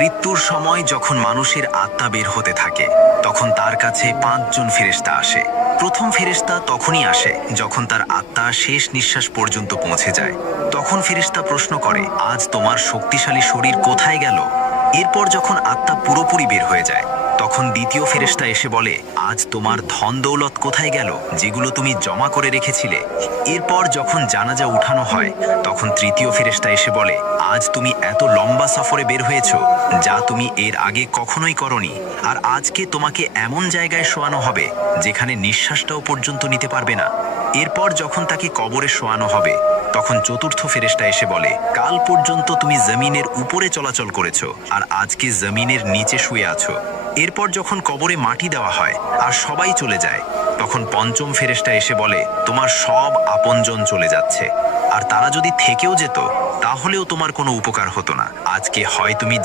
মৃত্যুর সময় যখন মানুষের আত্মা বের হতে থাকে তখন তার কাছে 5 জন ফেরেশতা আসে। প্রথম ফেরেশতা তখনই আসে যখন তার আত্মা শেষ নিঃশ্বাস পর্যন্ত পৌঁছে যায়। তখন ফেরেশতা প্রশ্ন করে, আজ তোমার শক্তিশালী শরীর কোথায় গেল? এরপর যখন আত্মা পুরোপুরি বের হয়ে যায় তখন দ্বিতীয় ফেরেশতা এসে বলে, আজ তোমার ধন দৌলত কোথায় গেল, যেগুলো তুমি জমা করে রেখেছিলে? এরপর যখন জানাজা উঠানো হয় তখন তৃতীয় ফেরেশতা এসে বলে, আজ তুমি এত লম্বা সফরে বের হয়েছো যা তুমি এর আগে কখনোই করনি, আর আজকে তোমাকে এমন জায়গায় শোয়ানো হবে যেখানে নিঃশ্বাসটাও পর্যন্ত নিতে পারবে না। এরপর যখন তাকে কবরে শোয়ানো হবে তখন চতুর্থ ফেরেশতা এসে বলে, কাল পর্যন্ত তুমি জমিনের উপরে চলাচল করেছো আর আজকে জমিনের নিচে শুয়ে আছো। এরপর যখন কবরে মাটি দেওয়া হয় আর সবাই চলে যায় তখন পঞ্চম ফেরেশতা এসে বলে, তোমার সব আপনজন চলে যাচ্ছে, আর তারা যদি থেকেও যেত তাহলেও তোমার কোনো উপকার হতো না। আজকে হয় তুমি